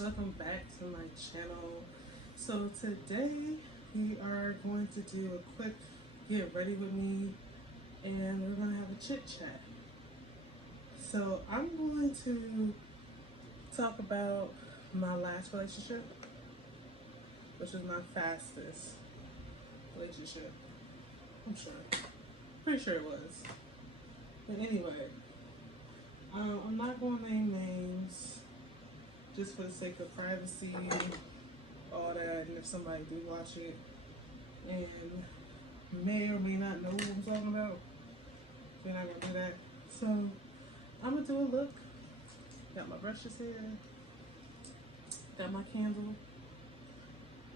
welcome back to my channel. So today we are going to do a quick get ready with me, and we're going to have a chit chat. So I'm going to talk about my last relationship, which was my fastest relationship. Pretty sure it was. But anyway, I'm not going to name names just for the sake of privacy, all that, and if somebody do watch it and may or may not know what I'm talking about, we're not going to do that. So I'm going to do a look. Got my brushes here. Got my candle.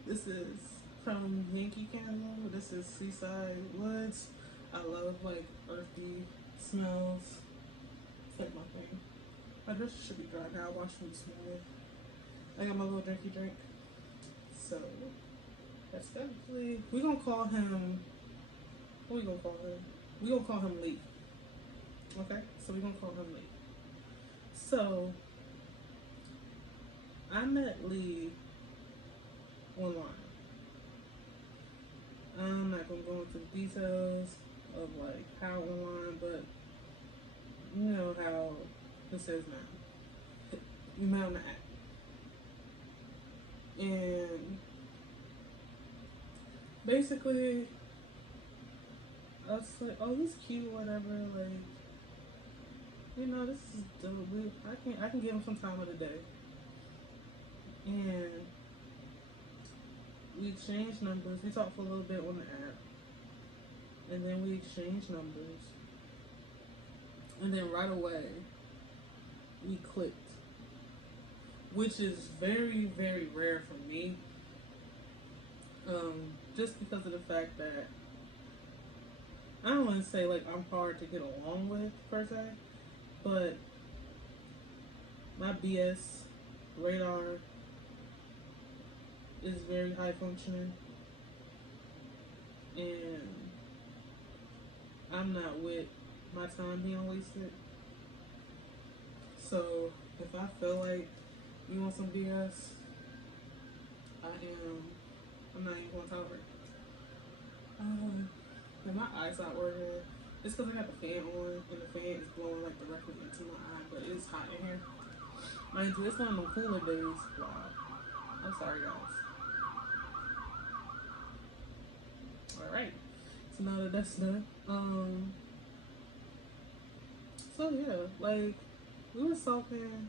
This is from Yankee Candle. This is Seaside Woods. I love like earthy smells. It's like my thing. My dress should be dry now. I washed them this morning. I got my little drinky drink. So that's definitely, we're gonna call him, what we gonna call him? We're gonna call him Lee. Okay? So we're gonna call him Lee. So I met Lee online. I'm not gonna go into the details of like how online, but you know how this is now. You met on the app. And basically I was like, oh, he's cute, whatever, like, you know, this is dope. I can give him some time of the day. And we exchanged numbers. We talked for a little bit on the app. And then we exchanged numbers. And then right away, we clicked. Which is very, very rare for me. Just because of the fact that, I don't want to say like I'm hard to get along with, per se. But my BS radar is very high functioning, and I'm not with my time being wasted. So if I feel like you want some BS, I'm not even gonna tolerate. And my eyes not working. It's because I got the fan on, and the fan is blowing like directly into my eye, but it's hot in here. Mind you, it's one of them cooler days. Wow. I'm sorry, guys. Alright. So now that that's done, so yeah, like, we was talking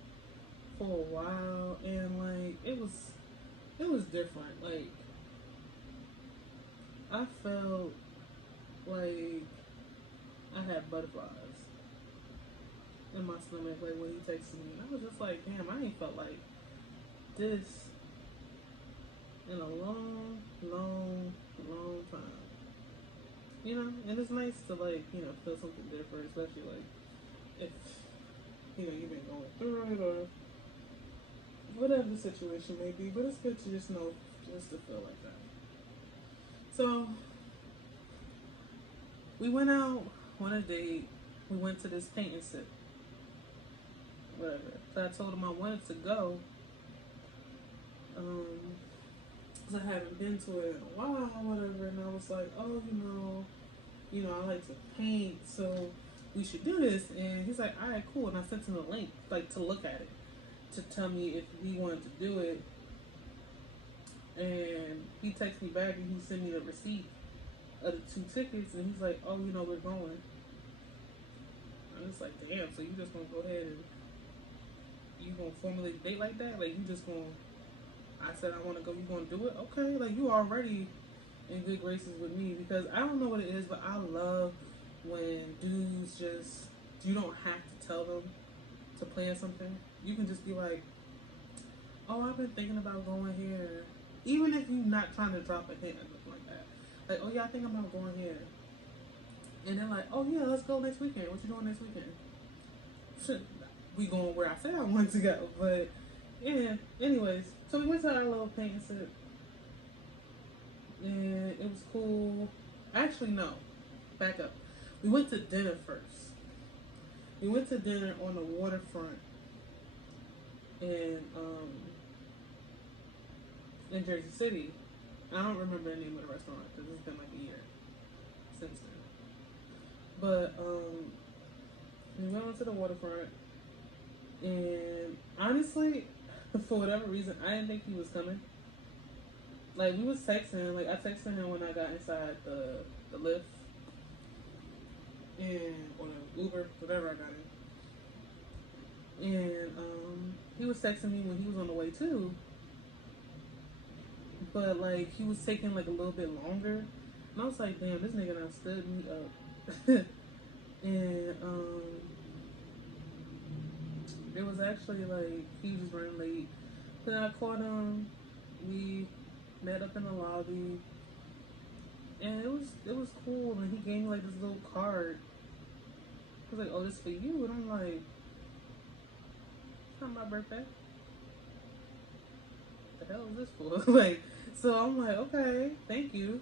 for a while, and like, it was different. Like, I felt like I had butterflies in my stomach, like when he texted me. I was just like, damn, I ain't felt like this in a long, long, long time. You know, and it's nice to like, you know, feel something different, especially like if, you know, you've been going through it or whatever the situation may be, but it's good to just know, just to feel like that. So we went out on a date. We went to this paint and sip, whatever. So I told him I wanted to go, because I haven't been to it in a while, whatever. And I was like, oh, you know, I like to paint, so we should do this. And he's like, all right, cool. And I sent him a link, like, to look at it, to tell me if he wanted to do it. And he texted me back and he sent me the receipt of the 2 tickets, and he's like, oh, you know, we're going. I'm just like, damn, so you just gonna go ahead and you gonna formulate a date like that? Like, you just gonna, I said I wanna go, you gonna do it? Okay, like, you already in good graces with me, because I don't know what it is, but I love when dudes just, you don't have to tell them to plan something. You can just be like, oh, I've been thinking about going here. Even if you're not trying to drop a hint or something like that. Like, oh yeah, I think I'm about going here. And they're like, oh yeah, let's go next weekend. What you doing next weekend? Shit, we going where I said I wanted to go. But yeah, anyways. So we went to our little paint and sip. And it was cool. Actually, no. Back up. We went to dinner first. We went to dinner on the waterfront in in Jersey City. I don't remember the name of the restaurant because it's been like a year since then. But we went onto the waterfront, and honestly, for whatever reason, I didn't think he was coming. Like, we was texting. Like, I texted him when I got inside the lift, or the Uber, whatever I got in. And he was texting me when he was on the way too. But like, he was taking like a little bit longer, and I was like, damn, this nigga done stood me up. And it was actually like he was just running late. Then I called him. We met up in the lobby, and it was cool. And he gave me like this little card. He was like, "Oh, this for you," and I'm like, "It's not my birthday. What the hell is this for?" Like, so I'm like, "Okay, thank you."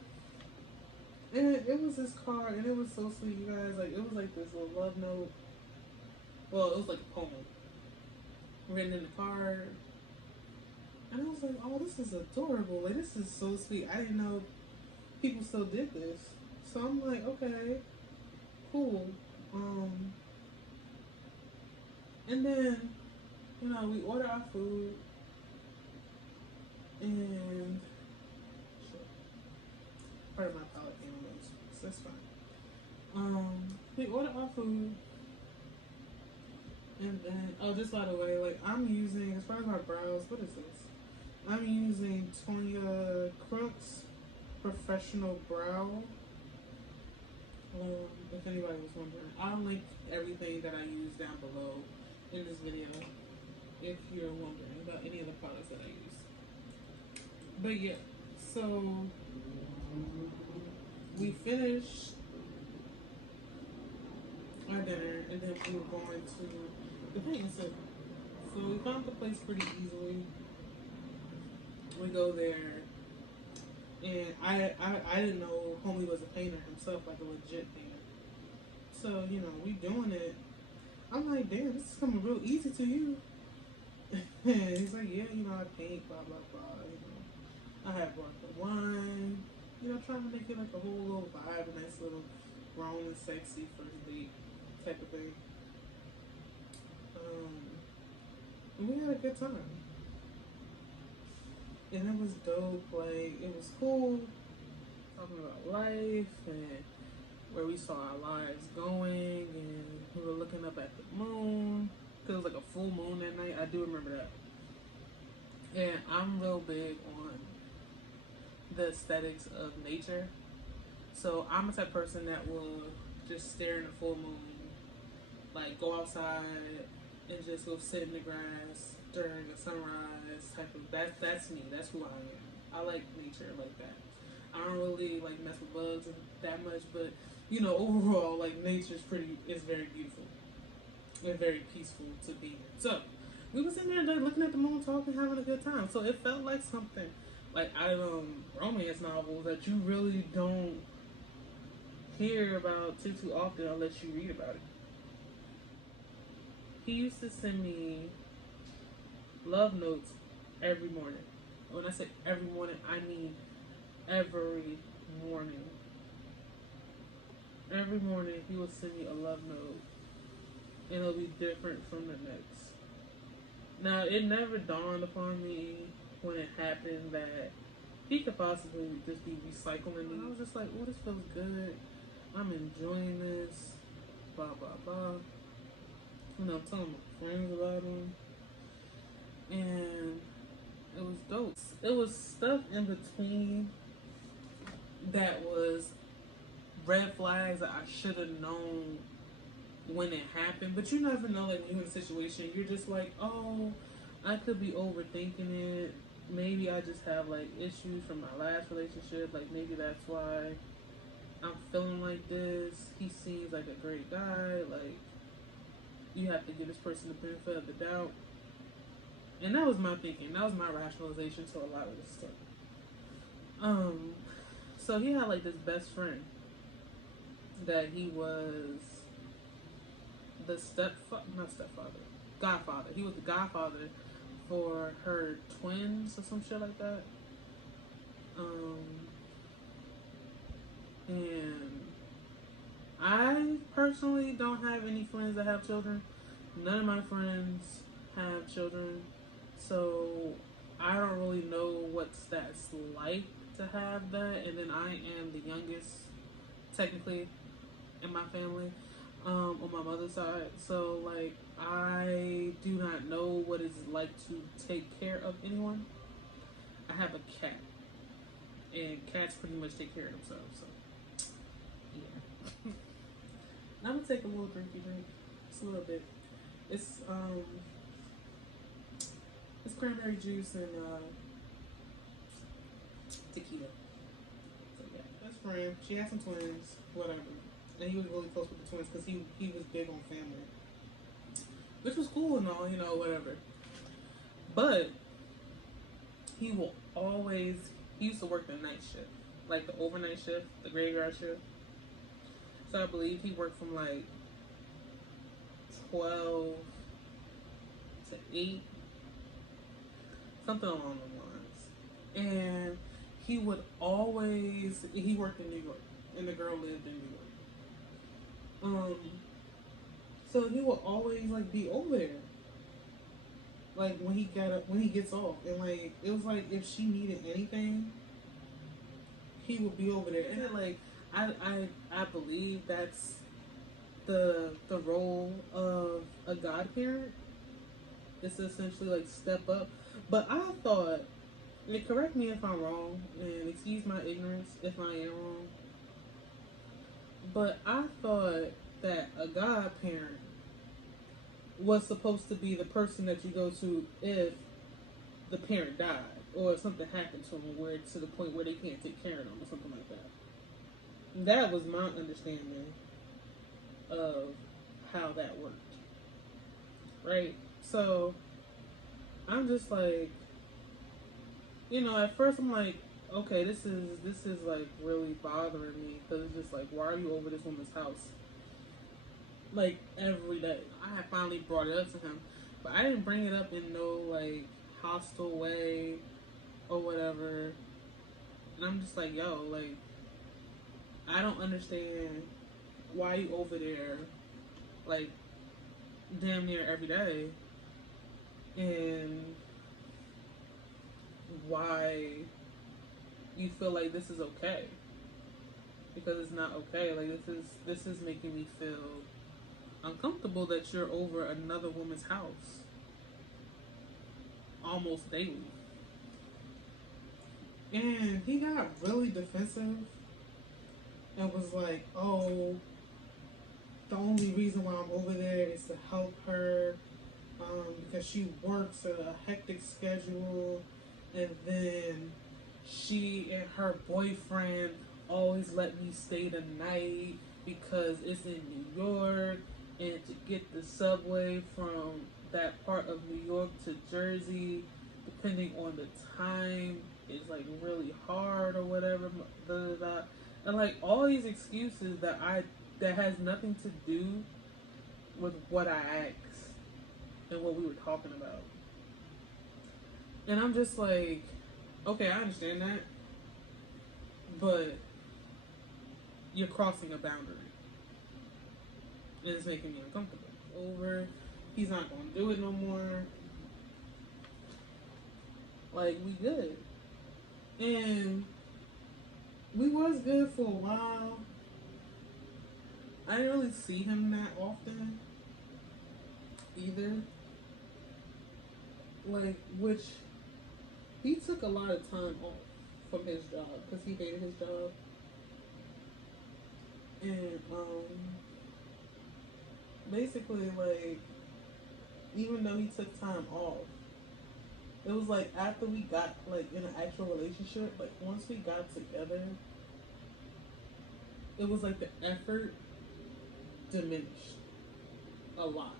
And it was this card, and it was so sweet, you guys. Like, it was like this little love note. Well, it was like a poem written in the card. And I was like, oh, this is adorable. Like, this is so sweet. I didn't know people still did this. So I'm like, okay, cool. And then, you know, we order our food. And part of my palate came on those, so that's fine. We ordered our food, and then, oh, just by the way, like, I'm using, as far as my brows, what is this? I'm using Tonya Crooks Professional Brow. If anybody was wondering, I'll link everything that I use down below in this video if you're wondering about any of the products that I use. But yeah, so we finished our dinner, and then we were going to the painting center. So we found the place pretty easily. We go there, and I didn't know homie was a painter himself, like a legit painter. So, you know, we doing it. I'm like, damn, this is coming real easy to you. And he's like, yeah, you know, I paint, blah, blah, blah, you know. I had brought the wine, you know, trying to make it like a whole little vibe, a nice little grown and sexy first date type of thing. And we had a good time. And it was dope, like, it was cool, talking about life, and where we saw our lives going, and we were looking up at the moon, because it was like a full moon that night. I do remember that. And I'm real big on the aesthetics of nature. So I'm the type of person that will just stare in the full moon, like go outside and just go sit in the grass during a sunrise type of, that's me, that's who I am. I like nature like that. I don't really like mess with bugs that much, but you know, overall, like, nature's it's very beautiful and very peaceful to be in. So we was in there like, looking at the moon, talking, having a good time. So it felt like something like out of romance novels that you really don't hear about too often unless you read about it. He used to send me love notes every morning. When I say every morning, I mean every morning. Every morning he would send me a love note, and it'll be different from the next. Now, it never dawned upon me when it happened that he could possibly just be recycling me. I was just like, oh, this feels good. I'm enjoying this. Blah, blah, blah. You know, telling my friends about him. And it was dope. It was stuff in between that was red flags that I should have known when it happened. But you never know, like, when you're in a situation, you're just like, oh, I could be overthinking it. Maybe I just have, like, issues from my last relationship. Like, maybe that's why I'm feeling like this. He seems like a great guy. Like, you have to give this person the benefit of the doubt. And that was my thinking. That was my rationalization to a lot of this stuff. So he had, like, this best friend that he was the godfather. He was the godfather for her twins or some shit like that. And I personally don't have any friends that have children. None of my friends have children. So I don't really know what that's like to have that. And then I am the youngest, technically, in my family, on my mother's side. So, like, I do not know what it's like to take care of anyone. I have a cat, and cats pretty much take care of themselves. So, yeah. I'm gonna take a little drinky drink, just a little bit. It's it's cranberry juice and tequila. So yeah, best friend. She had some twins, whatever. And he was really close with the twins because he was big on family, which was cool and all, you know, whatever. But he will always. He used to work the night shift, like the overnight shift, the graveyard shift. So I believe he worked from like 12 to 8, something along those lines. And he would always, he worked in New York, and the girl lived in New York. So he would always like be over there, like when he got up, when he gets off, and like it was like if she needed anything, he would be over there. And like I believe that's the role of a godparent, is to essentially like step up. But I thought, and correct me if I'm wrong, and excuse my ignorance if I am wrong, but I thought that a godparent was supposed to be the person that you go to if the parent died or if something happened to them, where to the point where they can't take care of them or something like that. That was my understanding of how that worked, right? So I'm just like, you know, at first I'm like, okay, this is like really bothering me, because it's just like, why are you over this woman's house like every day? I had finally brought it up to him, but I didn't bring it up in no like hostile way or whatever. And I'm just like, yo, like, I don't understand why you over there like damn near every day, and why you feel like this is okay, because it's not okay. Like, this is making me feel uncomfortable that you're over another woman's house almost daily. And he got really defensive and was like, oh, the only reason why I'm over there is to help her, because she works at a hectic schedule, and then she and her boyfriend always let me stay the night because it's in New York, and to get the subway from that part of New York to Jersey, depending on the time, is like really hard or whatever. Blah, blah, blah. And like all these excuses that has nothing to do with what I asked and what we were talking about. And I'm just like, okay, I understand that, but you're crossing a boundary, and it's making me uncomfortable. Over, he's not gonna do it no more. Like, we good, and we was good for a while. I didn't really see him that often either. Like, which he took a lot of time off from his job because he hated his job. And basically, like, even though he took time off, it was like after we got like in an actual relationship, like once we got together, it was like the effort diminished a lot,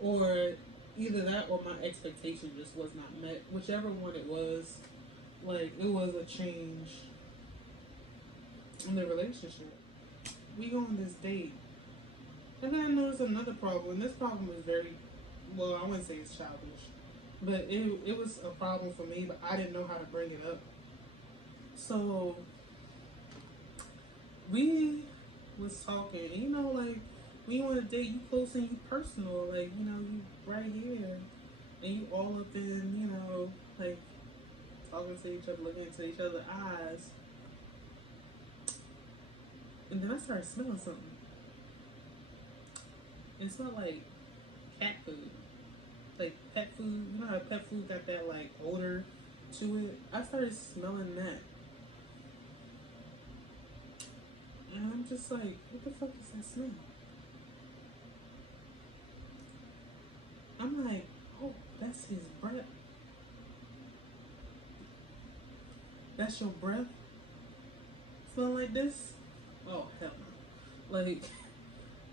or either that or my expectation just was not met. Whichever one it was, like, it was a change in the relationship. We go on this date, and then I noticed another problem. And this problem is very, well, I wouldn't say it's childish, but it was a problem for me, but I didn't know how to bring it up. So we was talking, and you know, like when you want to date, you close and you personal, like you know, you right here, and you all up in, you know, like talking to each other, looking into each other's eyes, and then I started smelling something. It smelled like cat food, like pet food. You know how pet food got that like odor to it? I started smelling that. And I'm just like, what the fuck is that smell? I'm like, oh, that's his breath. That's your breath? Smell like this? Oh, hell no. Like,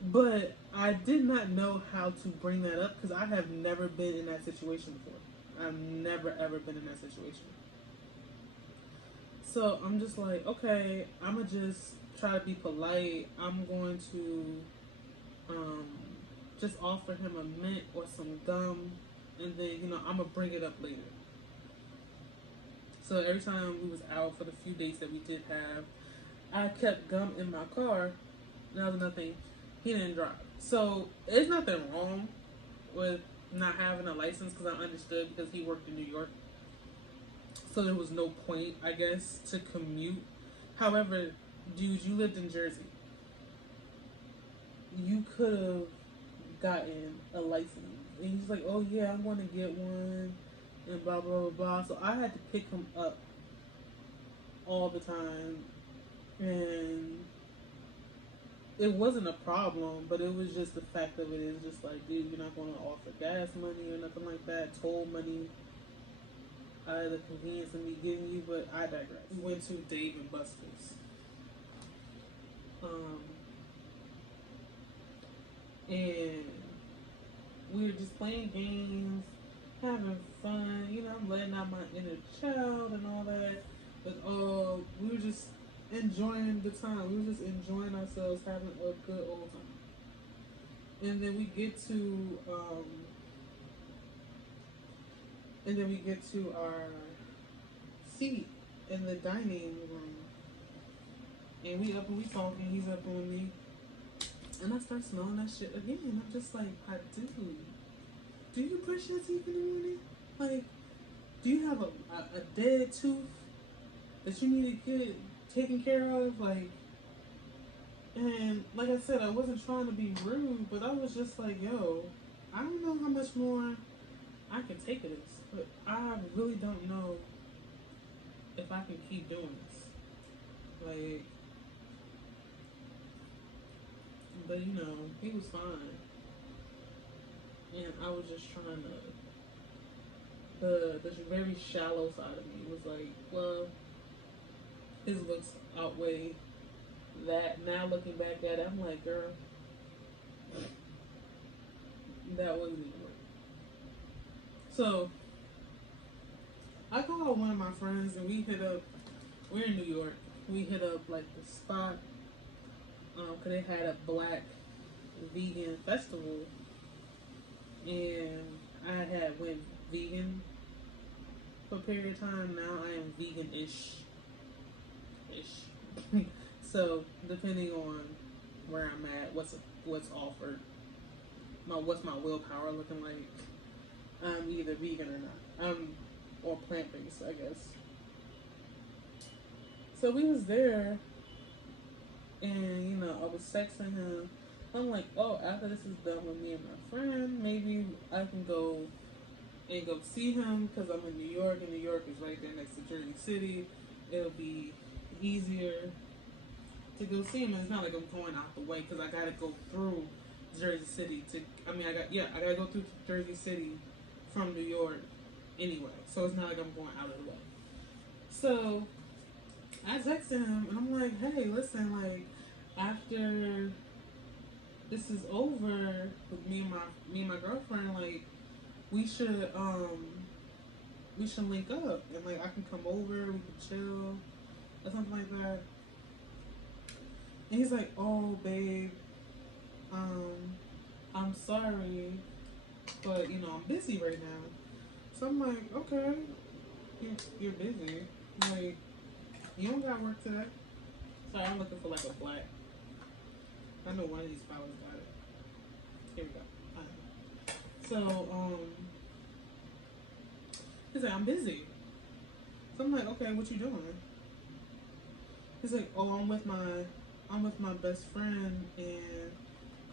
but I did not know how to bring that up because I have never been in that situation before. I've never ever been in that situation. So I'm just like, okay, I'm gonna just try to be polite. I'm going to just offer him a mint or some gum, and then you know I'm gonna bring it up later. So every time we was out for the few dates that we did have, I kept gum in my car. And that was nothing. He didn't drive, so there's nothing wrong with not having a license because I understood because he worked in New York. So there was no point, I guess, to commute. However, dude, you lived in Jersey. You could have gotten a license. And he's like, oh yeah, I want to get one, and blah, blah, blah, blah. So I had to pick him up all the time. And it wasn't a problem, but it was just the fact of it is just like, dude, you're not going to offer gas money or nothing like that, toll money. The convenience of me giving you, but I digress. We went to Dave and Buster's. And we were just playing games, having fun. You know, I'm letting out my inner child and all that. But we were just enjoying the time. We were just enjoying ourselves, having a good old time. And then we get to our seat in the dining room. And we up and we talking, he's up on me. And I start smelling that shit again. I'm just like, do you brush your teeth in the morning? Like, do you have a dead tooth that you need to get taken care of? Like, and like I said, I wasn't trying to be rude, but I was just like, yo, I don't know how much more I can take of this, but I really don't know if I can keep doing this. Like, but you know, he was fine. And I was just trying to, the very shallow side of me was like, well, his looks outweigh that. Now looking back at it, I'm like, girl, that wasn't even work. So I called one of my friends and we hit up, we're in New York, we hit up like the spot, cause they had a black vegan festival, and I had went vegan for a period of time. Now I am vegan-ish. So depending on where I'm at, what's offered, what's my willpower looking like, I'm either vegan or not. Or plant-based, I guess. So we was there, and you know, I was texting him. I'm like, oh, after this is done with me and my friend, maybe I can go and go see him because I'm in New York, and New York is right there next to Jersey City. It'll be easier to go see him. And it's not like I'm going out the way because I gotta go through Jersey City I gotta go through Jersey City from New York anyway. So it's not like I'm going out of the way. So I texted him and I'm like, hey, listen, like after this is over with me and my girlfriend, like we should link up and like I can come over, we can chill or something like that. And he's like, oh babe, I'm sorry, but you know I'm busy right now. So I'm like, okay, you're busy, like You don't got work today. Sorry, I'm looking for like a black. I know one of these fellas got it. Here we go. So, he's like, I'm busy. So I'm like, okay, what you doing? He's like, oh, I'm with my best friend, and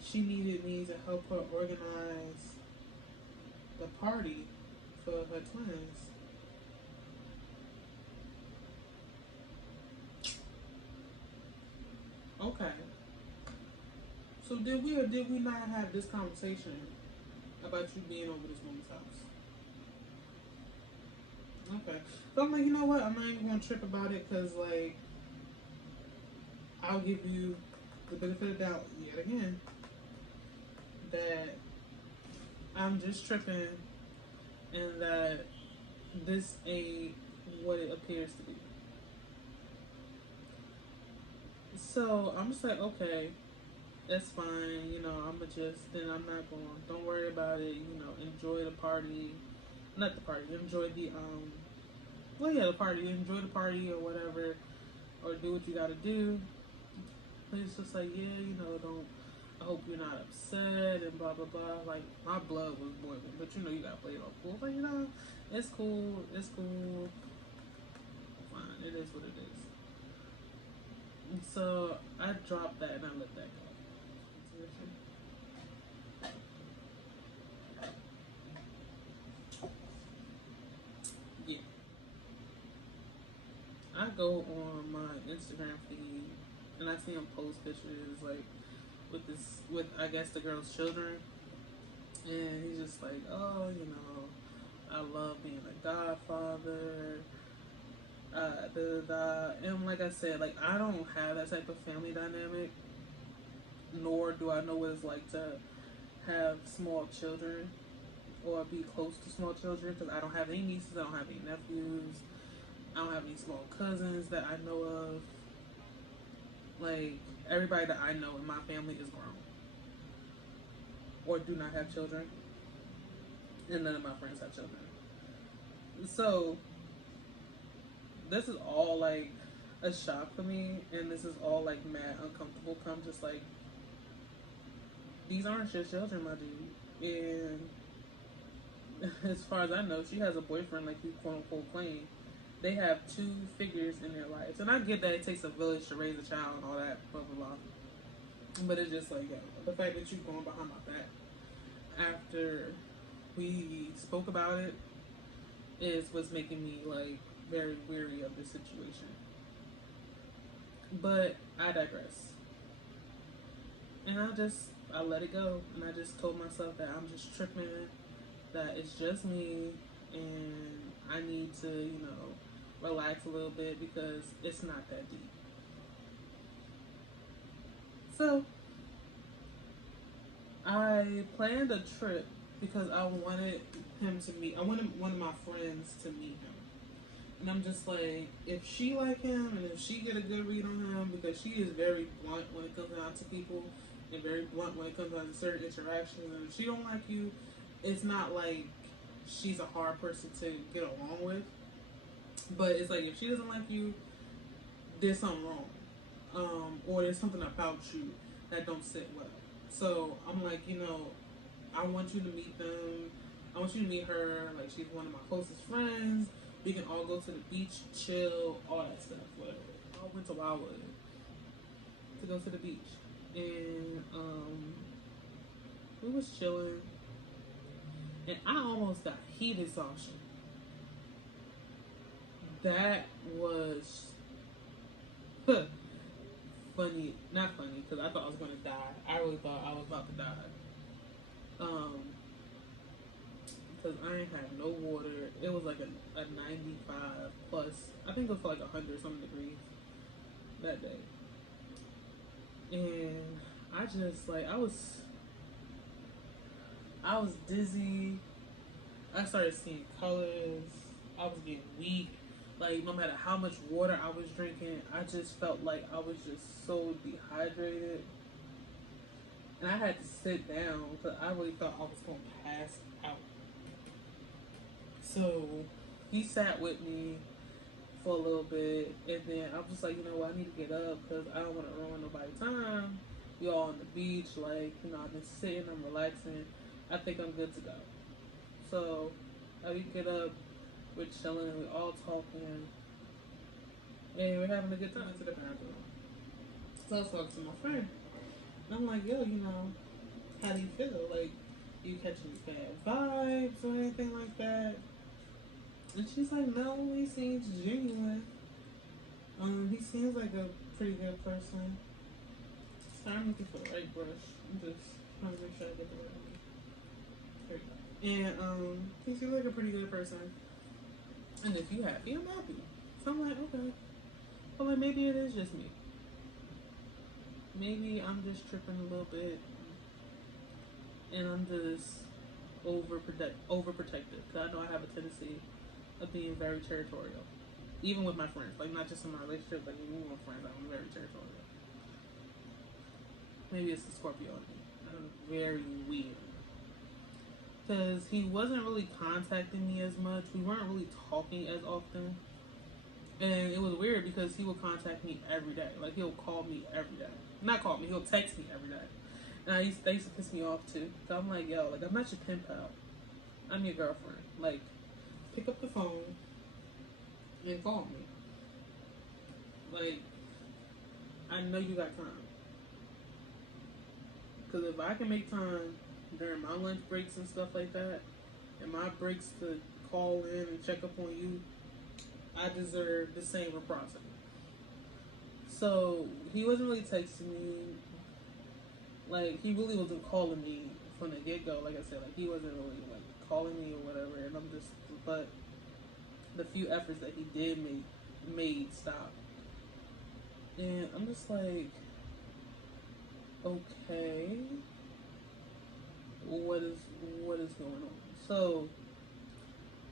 she needed me to help her organize the party for her twins. Okay. So did we or did we not have this conversation about you being over this woman's house? Okay. So I'm like, you know what? I'm not even gonna trip about it because, like, I'll give you the benefit of the doubt yet again that I'm just tripping and that this ain't what it appears to be. So I'm just like, okay, that's fine. You know, I'm then I'm not going. Don't worry about it. You know, enjoy the party. Not the party. Enjoy the well, yeah, the party. Enjoy the party or whatever, or do what you gotta do. It's just like, yeah, you know, don't. I hope you're not upset and blah blah blah. Like, my blood was boiling, but you know, you gotta play it off cool. But you know, it's cool. It's cool. Fine. It is what it is. And so I dropped that and I let that go. Yeah. I go on my Instagram feed and I see him post pictures like with I guess the girl's children, and he's just like, oh, you know, I love being a godfather. And like I said, like, I don't have that type of family dynamic, nor do I know what it's like to have small children or be close to small children, because I don't have any nieces, I don't have any nephews, I don't have any small cousins that I know of. Like, everybody that I know in my family is grown or do not have children, and none of my friends have children. So this is all like a shock for me, and this is all like mad uncomfortable. Come just like, these aren't just children, my dude. And as far as I know, she has a boyfriend, like you quote unquote claim. They have two figures in their lives, and I get that it takes a village to raise a child and all that, blah blah blah. But it's just like, the fact that you're going behind my back after we spoke about it is what's making me like very weary of this situation. But I digress. And I let it go, and I just told myself that I'm just tripping, that it's just me, and I need to, you know, relax a little bit because it's not that deep. So I planned a trip because I wanted I wanted one of my friends to meet him. And I'm just like, if she like him and if she get a good read on him, because she is very blunt when it comes down to people and very blunt when it comes down to certain interactions. And if she don't like you, it's not like she's a hard person to get along with. But it's like, if she doesn't like you, there's something wrong. Or there's something about you that don't sit well. So I'm like, you know, I want you to meet them. I want you to meet her. Like, she's one of my closest friends. We can all go to the beach, chill, all that stuff, whatever. I went to Wildwood to go to the beach. And we was chilling. And I almost got heat exhaustion. That was funny. Not funny, because I thought I was going to die. I really thought I was about to die. Because I ain't had no water. It was like a 95 plus. I think it was like 100 something degrees that day. And I just, like, I was dizzy. I started seeing colors. I was getting weak. Like, no matter how much water I was drinking, I just felt like I was just so dehydrated. And I had to sit down because I really thought I was going to pass out. So he sat with me for a little bit, and then I'm just like, you know what, I need to get up because I don't want to ruin nobody's time. We all on the beach, like, you know, I've been sitting, I'm relaxing. I think I'm good to go. So I get up, we're chilling, we're all talking, and we're having a good time to the bathroom. So I was talking to my friend, and I'm like, yo, you know, how do you feel? Like, you catching bad vibes or anything like that? And she's like, no, he seems genuine. He seems like a pretty good person. So I'm looking for the right brush. I'm just trying to make sure I get the right one. There you go. And he seems like a pretty good person. And if you happy, I'm happy. So I'm like, okay. But like maybe it is just me. Maybe I'm just tripping a little bit, and I'm just overprotective. Cause I know I have a tendency of being very territorial, even with my friends. Like not just in my relationship, like even with friends, I'm very territorial. Maybe it's the Scorpio in me. I'm very weird. Cause he wasn't really contacting me as much. We weren't really talking as often. And it was weird because he would contact me every day. Like he'll call me every day. Not call me, he'll text me every day. And that used to piss me off too. So I'm like, yo, like I'm not your pen pal. I'm your girlfriend. Like, pick up the phone and call me. Like, I know you got time. Because if I can make time during my lunch breaks and stuff like that, and my breaks to call in and check up on you, I deserve the same reprisal. So he wasn't really texting me. Like he really wasn't calling me from the get go. Like I said, like he wasn't really like calling me or whatever. And I'm just, but the few efforts that he did made stop. And I'm just like, okay, what is going on? So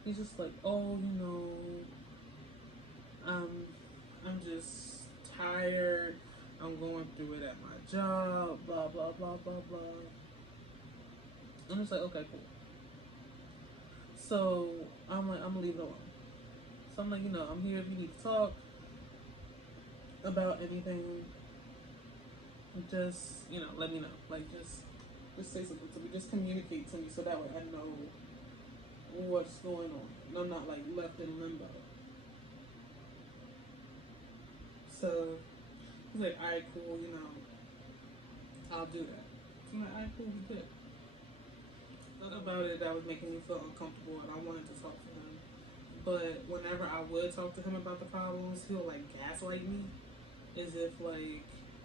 he's just like, oh, you know, I'm just tired. I'm going through it at my job. Blah blah blah blah blah. I'm just like, okay, cool. So I'm like, I'm gonna leave it alone. So I'm like, you know, I'm here if you need to talk about anything. Just, you know, let me know. Like, just say something to me. Just communicate to me so that way I know what's going on. And I'm not like left in limbo. So he's like, alright, cool, you know, I'll do that. So I'm like, alright, cool, we good. Something about it that was making me feel uncomfortable, and I wanted to talk to him. But whenever I would talk to him about the problems, he'll like gaslight me as if like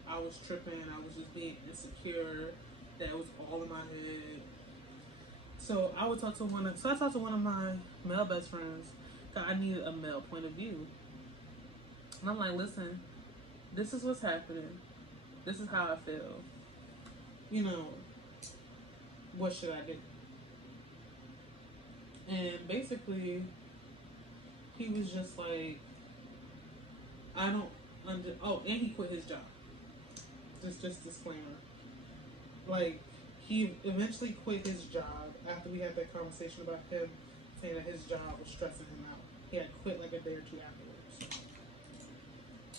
I was tripping, I was just being insecure, that it was all in my head. So I would talk to I talked to one of my male best friends that I needed a male point of view. And I'm like, listen, this is what's happening. This is how I feel. You know, what should I do? And basically, he was just like, I don't oh, and he quit his job. Just disclaimer. Like, he eventually quit his job after we had that conversation about him saying that his job was stressing him out. He had quit like a day or two afterwards.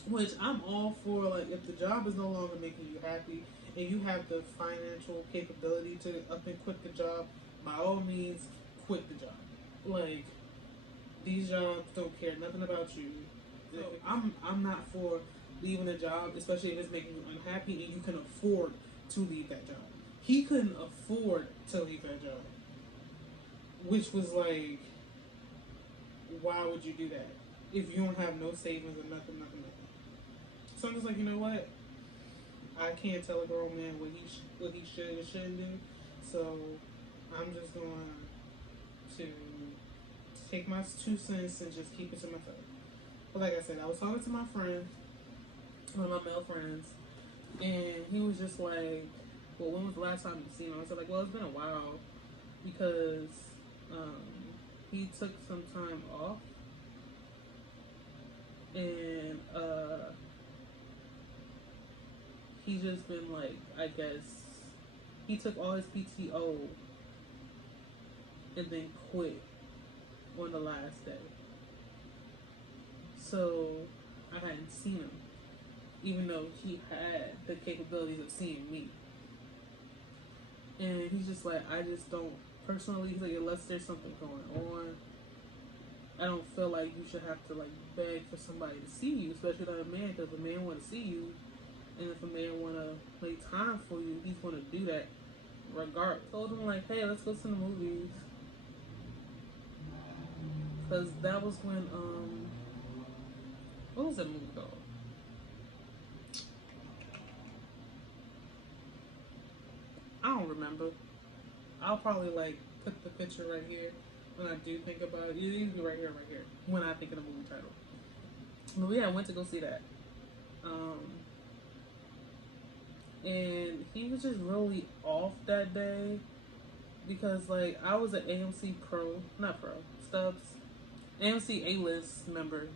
Which I'm all for, like, if the job is no longer making you happy and you have the financial capability to up and quit the job, by all means, quit the job. Like, these jobs don't care nothing about you. So I'm not for leaving a job, especially if it's making you unhappy and you can afford to leave that job. He couldn't afford to leave that job. Which was like, why would you do that? If you don't have no savings or nothing. So I'm just like, you know what? I can't tell a grown man what he should and shouldn't do. So I'm just going to take my 2 cents and just keep it to myself. But like I said, I was talking to my friend, one of my male friends, and he was just like, well, when was the last time you seen him? I said, like, well, it's been a while because he took some time off, and he just been like, I guess, he took all his PTO and then quit on the last day. So I hadn't seen him, even though he had the capabilities of seeing me. And he's just like, I just don't, personally, he's like, unless there's something going on, I don't feel like you should have to like beg for somebody to see you, especially not a man, because a man want to see you, and if a man want to make time for you, he's going to do that regardless. Told him like, hey, let's go to the movies, because that was when what was that movie called? I don't remember. I'll probably like put the picture right here when I do think about it. It needs to be right here, when I think of the movie title. But yeah, I went to go see that. And he was just really off that day because like I was an AMC Stubs, AMC A-list member.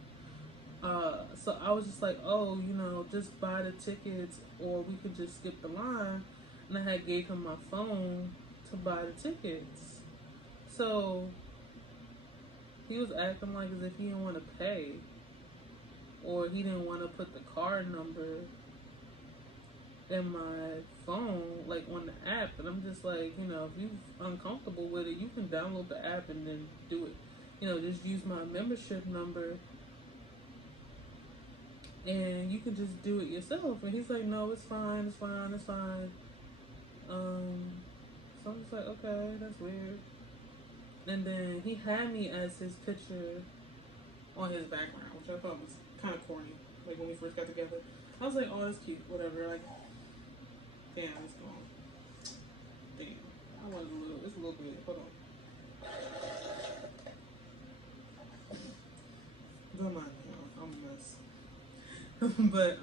So I was just like, oh, you know, just buy the tickets or we could just skip the line. And I had gave him my phone to buy the tickets. So he was acting like as if he didn't want to pay or he didn't want to put the card number in my phone, like on the app. And I'm just like, you know, if you're uncomfortable with it, you can download the app and then do it. You know, just use my membership number and you can just do it yourself. And he's like, no, it's fine, it's fine, it's fine. So I'm just like, okay, that's weird. And then he had me as his picture on his background, which I thought was kind of corny. Like when we first got together, I was like, oh, that's cute, whatever. Like, damn, it's gone. Damn, it's a little bit. Hold on. Don't mind me, I'm a mess. But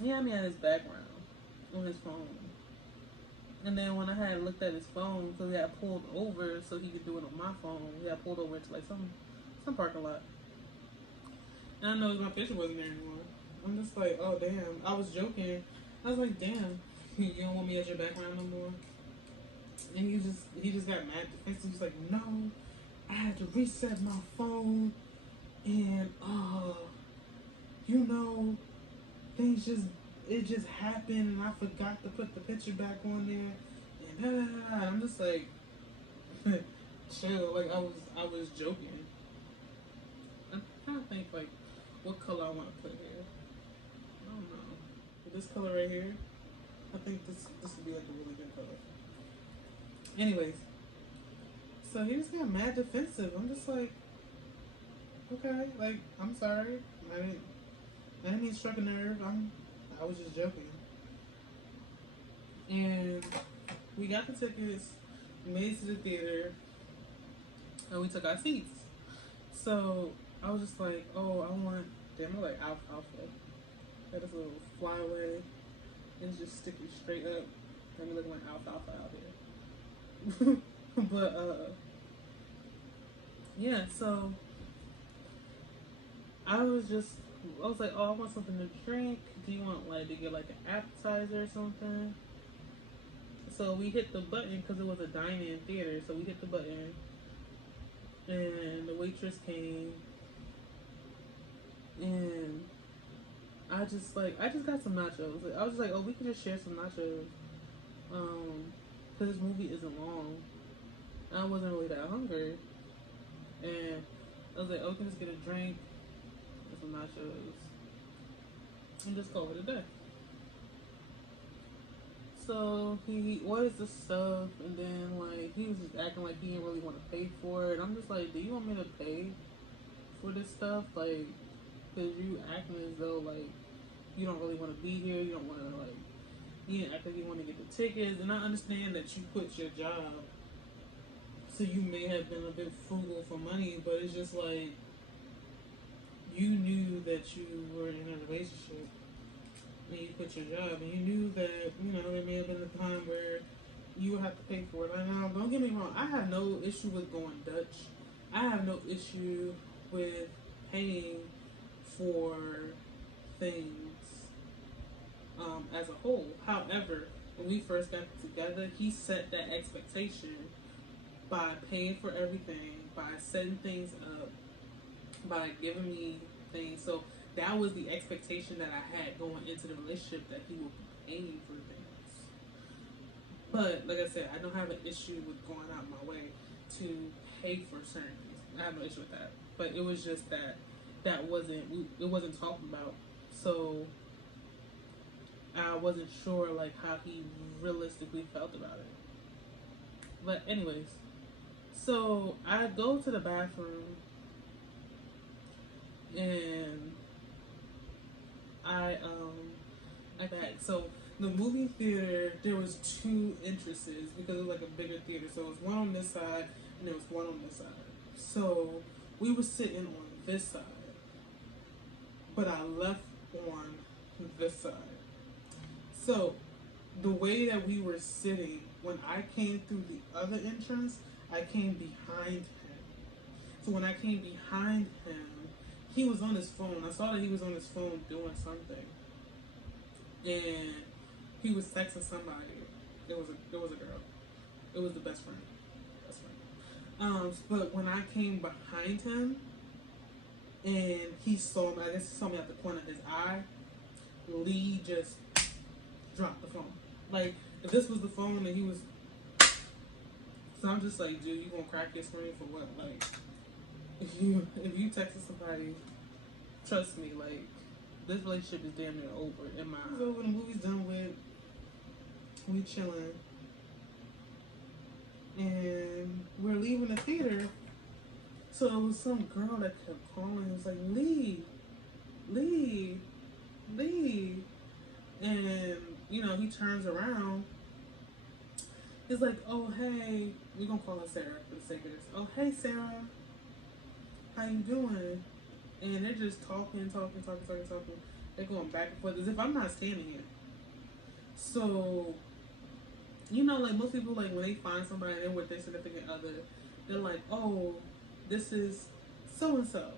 he had me at his background on his phone. And then when I had looked at his phone, because he had pulled over so he could do it on my phone, he had pulled over to like some parking lot. And I noticed my picture wasn't there anymore. I'm just like, oh damn. I was joking. I was like, damn, you don't want me as your background no more? And he just got mad defensive. He's like, no, I had to reset my phone and you know, it just happened and I forgot to put the picture back on there and I'm just like chill, like I was joking. I'm trying to think like what color I want to put here. I don't know. But this color right here, I think this would be like a really good color. Anyways, so he just got mad defensive. I'm just like, okay, like I'm sorry. I didn't mean to strike a nerve. I was just joking. And we got the tickets, made it to the theater, and we took our seats. So I was just like, oh, I want, damn, I like alfalfa. Got this little flyaway. It's just sticking straight up. Got me looking like alfalfa out here. But yeah, so I was like, oh, I want something to drink. Do you want like to get like an appetizer or something? So we hit the button because it was a dine-in theater. So we hit the button, and the waitress came, and I just got some nachos. I was just like, oh, we could just share some nachos, because this movie isn't long. I wasn't really that hungry, and I was like, oh, we can just get a drink and some nachos and just call it a day. So he orders the stuff, and then like he was just acting like he didn't really want to pay for it. I'm just like, do you want me to pay for this stuff? Like, cause you acting as though like you don't really want to be here. You don't want to like. You didn't act like you want to get the tickets, and I understand that you quit your job, so you may have been a bit frugal for money, but it's just like you knew that you were in a relationship. And you quit your job, and you knew that, you know, there may have been a time where you would have to pay for it. Like, now, don't get me wrong, I have no issue with going Dutch. I have no issue with paying for things as a whole. However, when we first got together, he set that expectation by paying for everything, by setting things up, by giving me things. So that was the expectation that I had going into the relationship, that he would pay me for things. But like I said, I don't have an issue with going out my way to pay for certain things. I have no issue with that. But it was just that it wasn't talked about. So I wasn't sure like how he realistically felt about it. But anyways, so I go to the bathroom and I back. So the movie theater, there was two entrances because it was like a bigger theater. So it was one on this side and there was one on this side. So we were sitting on this side, but I left on this side. So the way that we were sitting, when I came through the other entrance, I came behind him. So when I came behind him, he was on his phone. I saw that he was on his phone doing something, and he was texting somebody. It was a girl. It was the best friend. But when I came behind him, and he saw me, I guess he saw me out the corner of his eye. Lee just dropped the phone. Like, if this was the phone and he was, so I'm just like, dude, you gonna crack your screen for what? Like, if you texted somebody, trust me, like, this relationship is damn near over in my eyes. So when the movie's done with, we chilling, and we're leaving the theater. So it was some girl that kept calling. It was like, Lee, and you know, he turns around. He's like, oh hey, we're gonna call her Sarah for the sake of this. Oh hey Sarah, how you doing? And they're just talking. They're going back and forth as if I'm not standing here. So, you know, like most people, like when they find somebody and they're with their significant other, they're like, oh, this is so and so.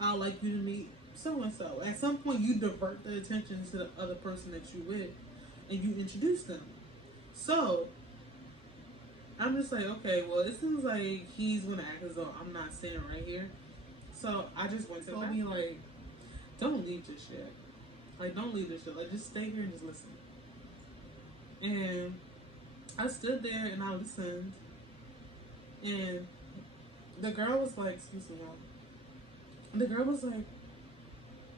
I'd like you to meet so and so. At some point, you divert the attention to the other person that you with, and you introduce them. So I'm just like, okay, well, it seems like he's gonna act as though I'm not standing right here. So I just went to me like, don't leave this shit. Like, don't leave this shit. Like, just stay here and just listen. And I stood there and I listened. And the girl was like, excuse me, y'all. The girl was like,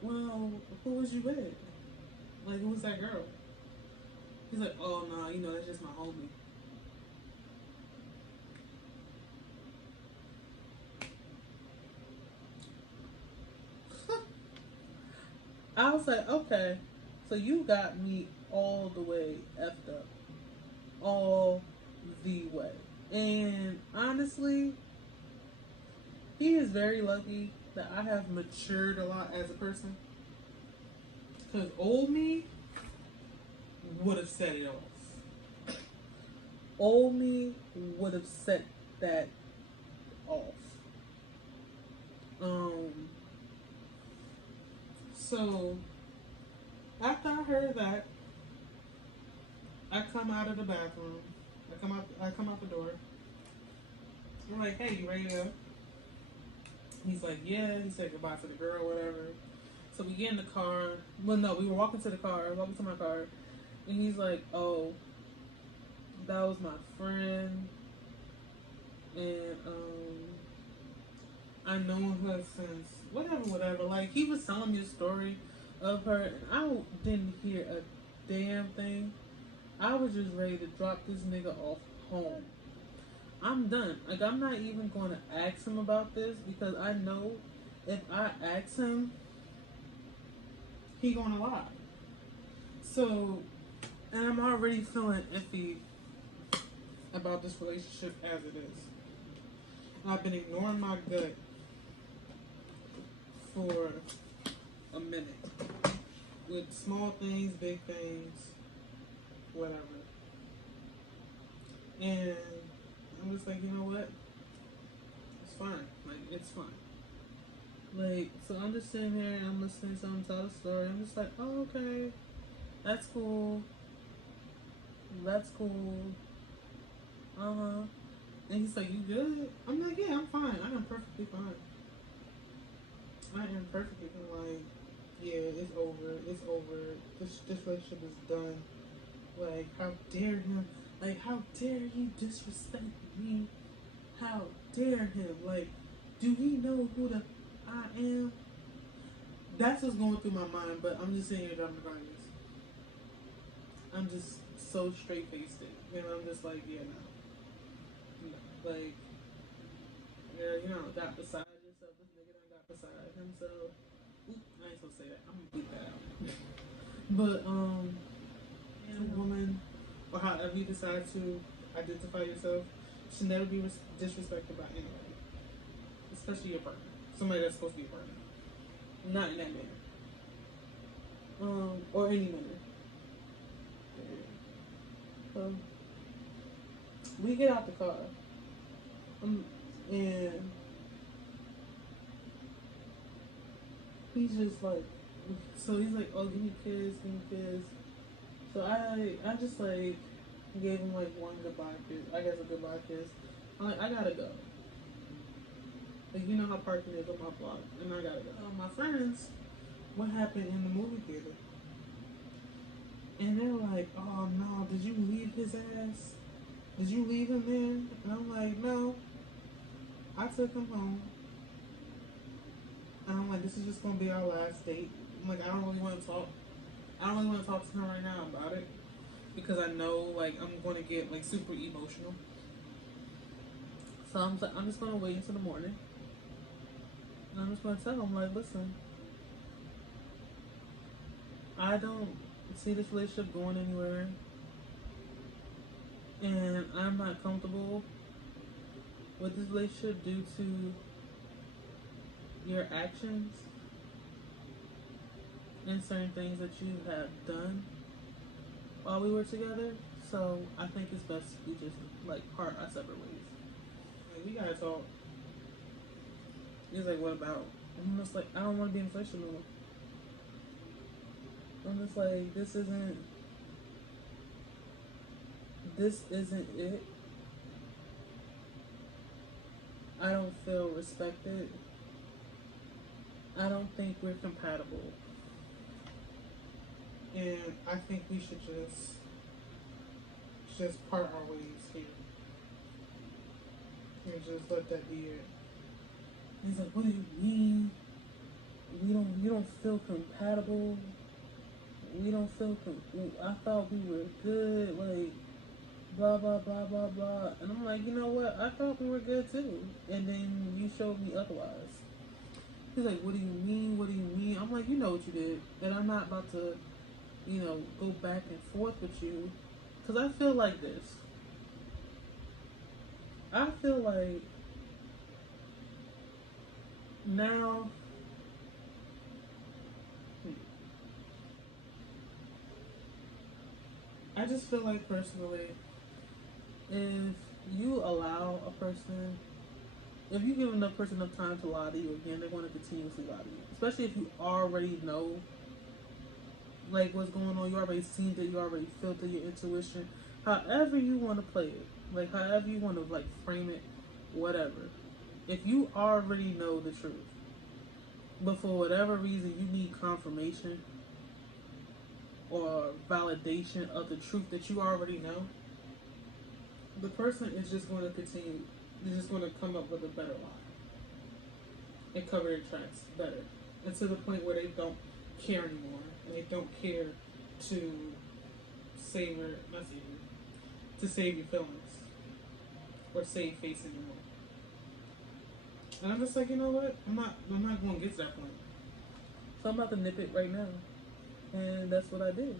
well, who was you with? Like, who was that girl? He's like, oh, no, you know, that's just my homie. I was like, okay, so you got me all the way effed up. All the way. And honestly, he is very lucky that I have matured a lot as a person. Because old me would have set it off. Old me would have set that off. So after I heard that, I come out of the bathroom. I come out the door. I'm like, hey, you ready to go? He's like, yeah. He said goodbye to the girl, whatever. So we get in the car. Well, no, we were walking to my car. And he's like, oh, that was my friend. And I known her since whatever. Like, he was telling me a story of her, and I didn't hear a damn thing. I was just ready to drop this nigga off home. I'm done. Like, I'm not even going to ask him about this because I know if I ask him, he gonna lie. So, and I'm already feeling iffy about this relationship as it is. I've been ignoring my gut for a minute. With small things, big things, whatever. And I'm just like, you know what? It's fine. Like, it's fine. Like, so I'm just sitting here and I'm listening to someone tell a story. I'm just like, oh, okay. That's cool. That's cool. Uh-huh. And he's like, you good? I'm like, yeah, I'm fine. I am perfectly fine. I am perfectly like, yeah, it's over. It's over. This relationship is done. Like, how dare him? Like, how dare he disrespect me? How dare him? Like, do he know who the I am? That's what's going through my mind. But I'm just sitting here dropping the gardens. I'm just so straight faced it, and I'm just like, yeah, no. Like, yeah, you know, got beside yourself. This nigga done got beside himself. Oop, I ain't supposed to say that. I'm gonna bleep that out. But a woman, or however you decide to identify yourself, should never be disrespected by anybody, especially your partner, somebody that's supposed to be a partner, not in that manner, or any manner. So we get out the car, and he's just like, so he's like, oh, give me a kiss, give me a kiss. So I just like gave him like one goodbye kiss. I guess a goodbye kiss. I'm like, I gotta go. Like, you know how parking is on my block, and I gotta go. My friends, what happened in the movie theater? And they were like, oh no, did you leave his ass? Did you leave him there? And I'm like, no. I took him home. And I'm like, this is just gonna be our last date. I'm like, I don't really want to talk. I don't really want to talk to him right now about it, because I know like I'm gonna get like super emotional. So I'm just gonna wait until the morning. And I'm just gonna tell him, like, listen, I don't see this relationship going anywhere, and I'm not comfortable with this relationship due to your actions and certain things that you have done while we were together. So I think it's best we just like part our separate ways. Like, we gotta talk. He's like, what about? I'm just like, I don't want to be in a relationship no more. I'm just like, this isn't it. I don't feel respected. I don't think we're compatible. And I think we should just part our ways here. And just let that be it. He's like, what do you mean? You don't feel compatible? We don't feel I thought we were good, like, blah, blah, blah, blah, blah. And I'm like, you know what? I thought we were good too. And then you showed me otherwise. He's like, what do you mean? What do you mean? I'm like, you know what you did. And I'm not about to, you know, go back and forth with you. Because I feel like this. I feel like now, I just feel like personally, if you allow a person, if you give another person enough time to lie to you again, they're going to continuously lie to you. Especially if you already know, like, what's going on. You already seen it. You already filtered your intuition. However you want to play it, like, however you want to, like, frame it, whatever. If you already know the truth, but for whatever reason you need confirmation or validation of the truth that you already know, the person is just going to continue. They're just going to come up with a better lie and cover their tracks better, and to the point where they don't care anymore, and they don't care to save to save your feelings or save face anymore. And I'm just like, you know what? I'm not going to get to that point. So I'm about to nip it right now, and that's what I did.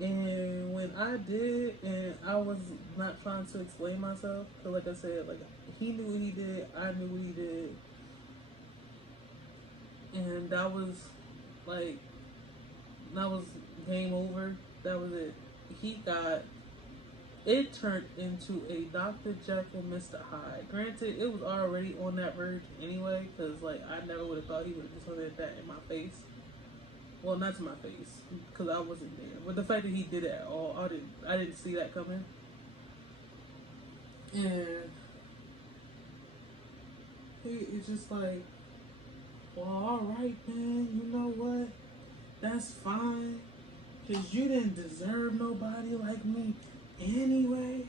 And when I did, and I was not trying to explain myself, because like I said, like, he knew what he did, I knew what he did, and that was game over. That was it. It turned into a Dr. Jekyll, Mr. Hyde. Granted, it was already on that verge anyway, because like, I never would have thought he would have just did that in my face. Well, not to my face, because I wasn't there. But the fact that he did it at all, I didn't see that coming. And it's just like, well, all right, man, you know what? That's fine. Because you didn't deserve nobody like me anyway.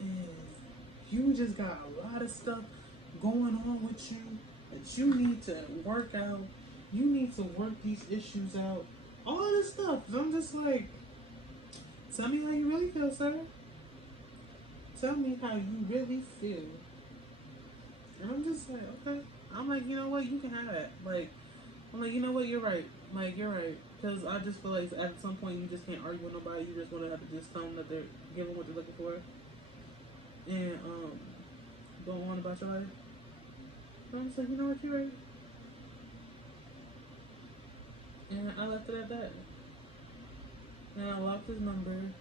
And you just got a lot of stuff going on with you that you need to work out. You need to work these issues out. All this stuff. I'm just like, tell me how you really feel, sir. Tell me how you really feel. And I'm just like, okay. I'm like, you know what? You can have that. Like, I'm like, you know what? You're right. Like, you're right. Because I just feel like at some point you just can't argue with nobody. You just want to have to just tell them that they're giving what they're looking for. And, don't want about your life. And I'm just like, you know what? You're right. And I left it at that. And I blocked his number.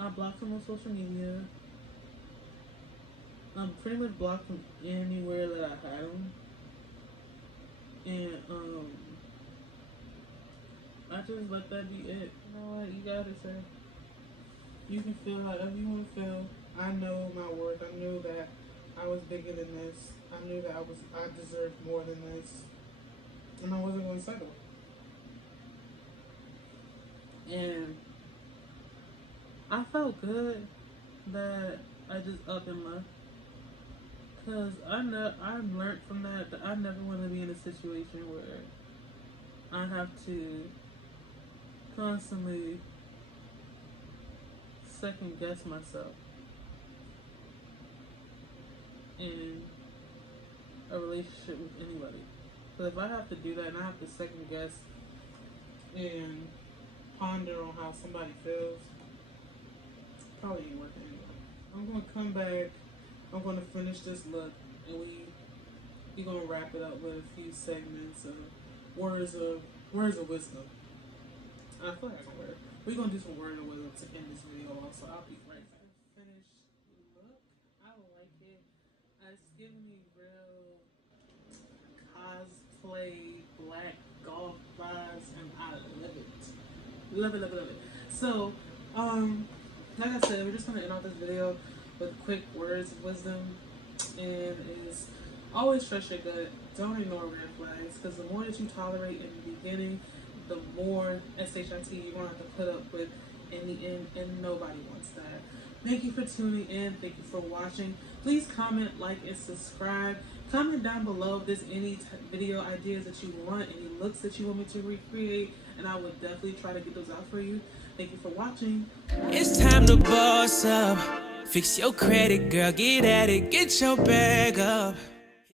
I blocked him on social media. I pretty much blocked him anywhere that I had him. And I just let that be it. You know what? You got it, sir. You can feel however you want to feel. I know my worth. I knew that I was bigger than this. I knew that I deserved more than this. And I wasn't going to settle. And I felt good that I just up and left. Because I've learned from that I never want to be in a situation where I have to constantly second guess myself in a relationship with anybody. Because if I have to do that and I have to second guess and ponder on how somebody feels, probably ain't working anyway. I'm going to come back. I'm going to finish this look, and we're going to wrap it up with a few segments of words of wisdom. I feel like I can wear it. We're going to do some words of wisdom to end this video also. I'll be right back. Finished look. I like it. It's giving me real cosplay black golf vibes, and I love it. Love it, love it, love it. So, like I said, we're just going to end off this video with quick words of wisdom, and is always trust your gut. Don't ignore red flags, because the more that you tolerate in the beginning, the more SHIT you're going to have to put up with in the end, and nobody wants that. Thank you for tuning in. Thank you for watching. Please comment, like, and subscribe. Comment down below if there's any video ideas that you want, any looks that you want me to recreate, and I will definitely try to get those out for you. Thank you for watching. It's time to boss up. Fix your credit, girl. Get at it. Get your bag up.